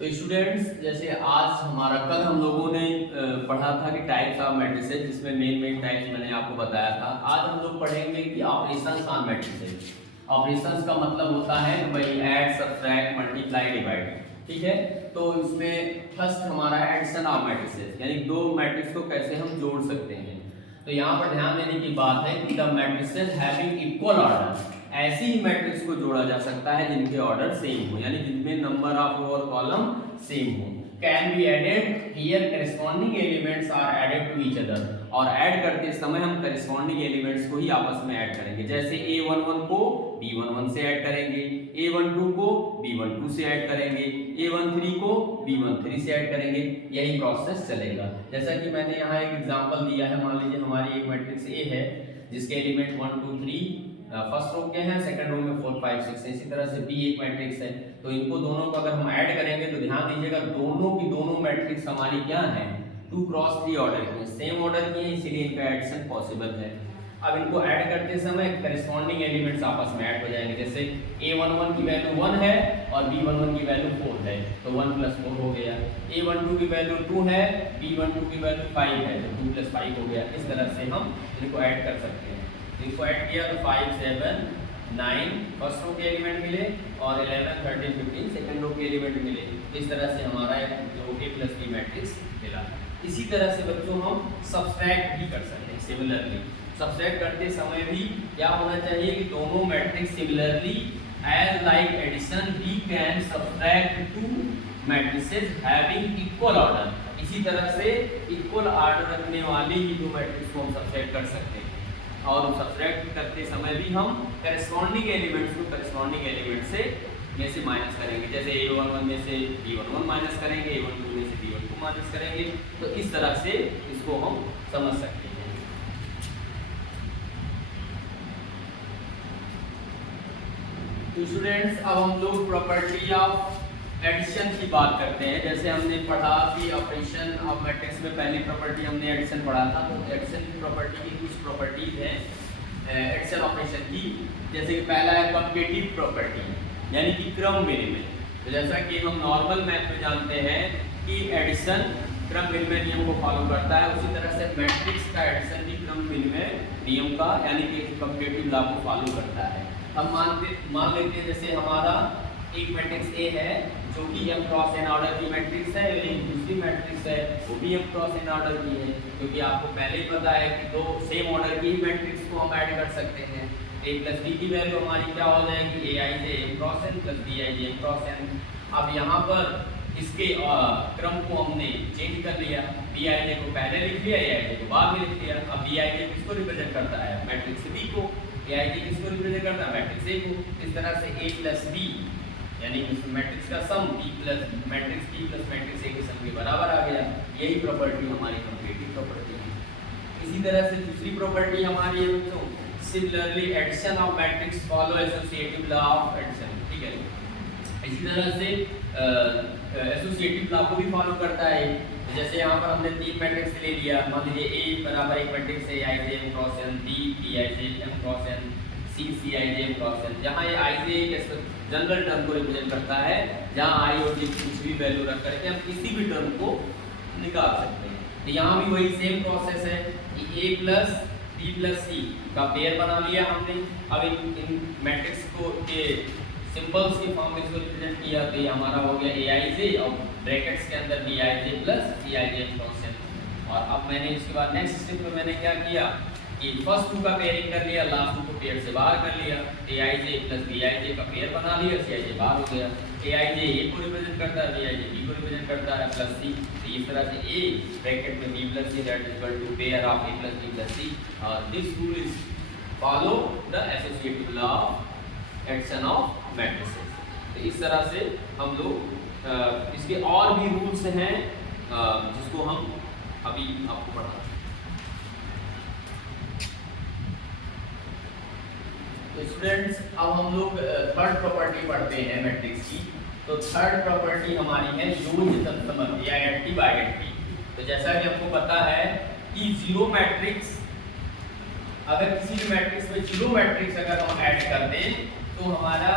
तो स्टूडेंट्स, जैसे आज हमारा कल हम लोगों ने पढ़ा था कि टाइप्स ऑफ मैट्रिसेस, जिसमें मेन टाइप्स मैंने आपको बताया था। आज हम लोग पढ़ेंगे कि ऑपरेशंस ऑन मैट्रिसेस। ऑपरेशंस का मतलब होता है भाई ऐड, सब्ट्रैक्ट, मल्टीप्लाई, डिवाइड। ठीक है, तो इसमें फर्स्ट हमारा है एडिशन ऑफ मैट्रिसेस, यानी दो मैट्रिक्स को कैसे हम जोड़ सकते हैं। तो यहाँ पर ध्यान देने की बात है कि the matrices having equal order, ऐसी ही मैट्रिक्स को जोड़ा जा सकता है जिनके ऑर्डर सेम हो, यानी जिनमें नंबर ऑफ रो और कॉलम सेम हो। Can be added here, corresponding elements are added to each other, और ऐड करते समय हम करेस्पॉन्डिंग एलिमेंट्स को ही आपस में ऐड करेंगे। जैसे a11 को b11 से ऐड करेंगे, a12 को b12 से ऐड करेंगे, a13 को b13 से ऐड करेंगे, यही प्रोसेस चलेगा। जैसा कि मैंने यहाँ एक एग्जांपल दिया है, मान लीजिए हमारी एक मैट्रिक्स A है जिसके एलिमेंट 1 2 3 फर्स्ट रो के हैं, सेकंड रो में 4 5 6 है। इसी तरह से B एक मैट्रिक्स है, तो इनको दोनों को अगर हम ऐड करेंगे तो ध्यान दीजिएगा दोनों की दोनों मैट्रिक्स हमारी क्या है, 2 क्रॉस 3 ऑर्डर की, सेम ऑर्डर की है, इसीलिए इनका एडिशन पॉसिबल है। अब इनको ऐड करते समय करेस्पॉन्डिंग एलिमेंट्स आपस में ऐड हो जाएंगे। जैसे a11 की वैल्यू 1 है और b11 की वैल्यू 4 है, तो 1 + 4 हो गया। a12 की वैल्यू 2 है, b12 की वैल्यू 5 है, तो 2 + 5 हो गया। इस तरह से हम इनको ऐड कर सकते हैं। इसको ऐड किया तो 5 7 9 फर्स्ट रो के एलिमेंट मिले और 11 13 15 सेकंड रो के एलिमेंट मिले। इस तरह से हमारा जो a + b मैट्रिक्स मिला। इसी तरह से बच्चों हम सब्ट्रैक्ट भी कर सकते हैं। सिमिलरली सब्ट्रैक्ट करते समय भी क्या होना चाहिए कि दोनों matrix similarly as like addition we can subtract two matrices having equal order. इसी तरह से इक्वल ऑर्डर रखने वाली ही दो मैट्रिक्स को हम सब्ट्रैक्ट कर सकते हैं। और सब्ट्रैक्ट करते समय भी हम करेस्पॉन्डिंग एलिमेंट्स को करेस्पॉन्डिंग एलिमेंट से में से माइनस करेंगे। जैसे a11 में से b11 माइनस करेंगे, a12 में से b12 माइनस करेंगे। तो इस तरह से इसको हम समझ सकते हैं। तो स्टूडेंट्स, अब हम लोग प्रॉपर्टी ऑफ एडिशन की बात करते हैं। जैसे हमने पढ़ा कि ऑपरेशन ऑफ मैट्रिक्स में पहली प्रॉपर्टी हमने एडिशन पढ़ा था, तो एडिशन की प्रॉपर्टी की कुछ प्रॉपर्टीज हैं एडिशन ऑपरेशन की। जैसे कि पहला है कम्पीटिटिव प्रॉपर्टी, यानी कि क्रम विनिमय। तो जैसा कि हम नॉर्मल मैथ में जानते हैं कि एडिशन क्रम विनिमय नियम को फॉलो करता है, उसी तरह से मैट्रिक्स का एडिशन भी क्रम विनिमय नियम का, यानी कि कम्पीटिटिव लॉ को फॉलो करता है। हम मान लेते हैं जैसे हमारा एक मैट्रिक्स A है जो कि m क्रॉस n ऑर्डर की मैट्रिक्स है, लेकिन दूसरी मैट्रिक्स है वो भी m क्रॉस n ऑर्डर की है, क्योंकि आपको पहले ही पता है कि दो सेम ऑर्डर की ही मैट्रिक्स को हम ऐड कर सकते हैं। a + b की वैल्यू हमारी क्या हो जाएगी, aij m cross n + bij m cross n। अब यहाँ पर इसके क्रम को हमने चेंज कर लिया, bij को पहले लिख लिया, aij को बाद में लिख लिया। अब bij किसको रिप्रेजेंट करता है, मैट्रिक्स B को, aij किसको रिप्रेजेंट करता है, मैट्रिक्स A को। इस तरह से a + b यानी मैट्रिक्स का sum matrix B + matrix A के सम के बराबर आ गया। यही प्रॉपर्टी हमारी कम्पीटिटिव प्रॉपर्टी है। इसी तरह से दूसरी प्रॉपर्टी हमारी है बच्चों, similarly addition of matrix follow associative law of addition. ठीक है, इसी तरह से एसोसिएटिव लॉ को भी फॉलो करता है। जैसे यहाँ पर हमने तीन मैट्रिक्स ले लिया, मान लीजिए A बराबर एक मैट्रिक्स है aij m cross n, B bij m cross n, C cij m cross n। जहाँ ये ij जनरल टर्म को रिप्रेजेंट करता है, जहाँ i और j की कुछ भी वैल्यू रख करके हम किसी भी टर्म को निकाल सकते हैं। तो यहाँ भी वही सेम प्रोसेस है कि a + b + c का पेयर बना लिया हमने। अब इन मैट्रिक्स को के सिंबल्स के फॉर्म में इसको रिप्रेजेंट किया, तो ये हमारा हो गया aij और ब्रैकेट्स के अंदर bij + cij m cross n। और अब मैंने इसके बाद नेक्स्ट स्टेप में मैंने क्या किया कि फर्स्ट 2 का पेयरिंग कर लिया, लास्ट 2 को पेयर से बाहर कर लिया। aij + bij का पेयर बना लिया, cij बाहर हो गया। aij a को रिप्रेजेंट करता है, bij b को रिप्रेजेंट करता है, प्लस c। तो इस तरह से a ब्रैकेट में b + c that is equal to pair of a + b + c। This rule is follow the associative law of addition of matrices. तो इस तरह से हम लोग इसके और भी रूल्स हैं जिसको हम अभी आपको पढ़ा। तो स्टूडेंट्स, अब हम लोग थर्ड प्रॉपर्टी पढ़ते हैं मैट्रिक्स की। तो थर्ड प्रॉपर्टी हमारी है यूज तत्सम या एंटी। तो जैसा कि हमको पता है कि जीरो मैट्रिक्स, अगर किसी भी मैट्रिक्स में जीरो मैट्रिक्स अगर हम ऐड कर दें तो हमारा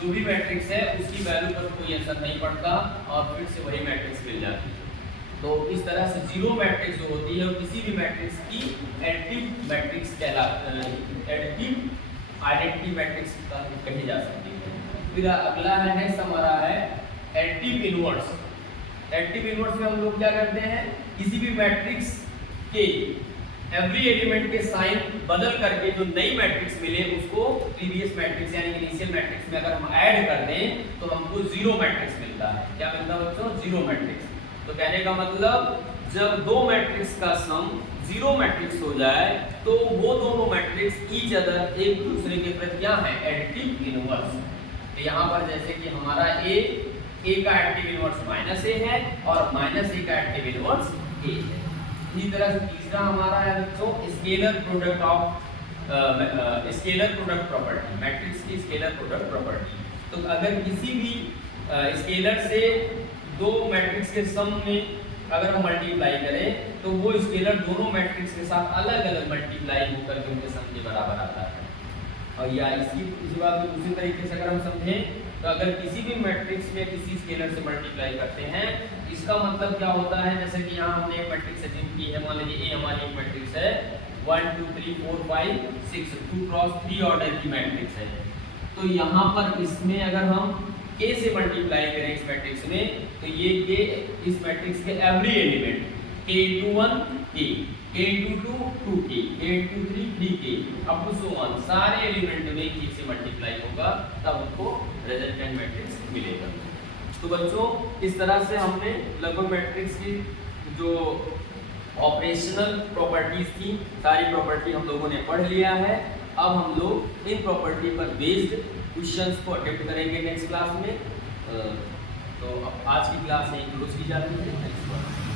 जो जो भी मैट्रिक्स है उसकी वैल्यू पर कोई असर नहीं पड़ता और फिर से वही मैट्रिक्स मिल जाती है। तो इस तरह से जीरो मैट्रिक्स जो होती है, किसी भी मैट्रिक्स की additive matrix additive identity matrix कही जा सकती है। फिर अगला है, नेक्स्ट हमारा है एडिटिव इनवर्स। एडिटिव इनवर्स में हम लोग क्या करते हैं, किसी भी मैट्रिक्स के एवरी एलिमेंट के साइन बदल करके जो नई मैट्रिक्स मिले उसको प्रीवियस मैट्रिक्स यानी इनिशियल मैट्रिक्स में अगर हम ऐड कर दें तो हमको जीरो मैट्रिक्स मिलता है। क्या मिलता है बच्चों? Zero matrix. तो कहने का मतलब जब दो मैट्रिक्स का सम जीरो मैट्रिक्स हो जाए तो वो दोनों मैट्रिक्स ईच अदर एक दूसरे के प्रति क्या है, एडिटिव इनवर्स। तो यहाँ पर जैसे कि हमारा ए का एडिटिव इनवर्स माइनस ए है और माइनस ए का एडिटिव इनवर्स ए है। इसी तरह से तीसरा हमारा है बच्चों scalar product of scalar product property, matrix की स्केलर प्रोडक्ट प्रॉपर्टी। तो अगर किसी भी स्केलर से दो मैट्रिक्स के सम में अगर हम मल्टीप्लाई करें तो वो स्केलर दोनों मैट्रिक्स के साथ अलग अलग मल्टीप्लाई होकर के उनके सम के बराबर आता है। और या इसी बात को दूसरी तरीके से अगर हम समझें तो अगर किसी भी मैट्रिक्स में किसी स्केलर से मल्टीप्लाई करते हैं, इसका मतलब क्या होता है, जैसे कि यहाँ हमने एक मैट्रिक्स अज्यूम की है, मान लीजिए ए हमारी एक मैट्रिक्स है 1 2 3 4 5 6 2 क्रॉस 3 ऑर्डर की मैट्रिक्स है। तो यहाँ पर इसमें अगर हम k से मल्टीप्लाई करें इस मैट्रिक्स में तो ये k इस मैट्रिक्स के every element k into 1 k, k into 2 2k, k into 3 3k up to so on सारे एलिमेंट में k से मल्टीप्लाई होगा तब हमको रिजल्टेंट मैट्रिक्स मिलेगा। तो बच्चों इस तरह से हमने लगभग मैट्रिक्स की जो ऑपरेशनल प्रॉपर्टीज थी सारी प्रॉपर्टी हम लोगों ने पढ़ लिया है। अब हम लोग इन प्रॉपर्टी पर बेस्ड क्वेश्चंस को अटेम्प्ट करेंगे नेक्स्ट क्लास में। तो अब आज की क्लास यहीं क्लोज की जाती है।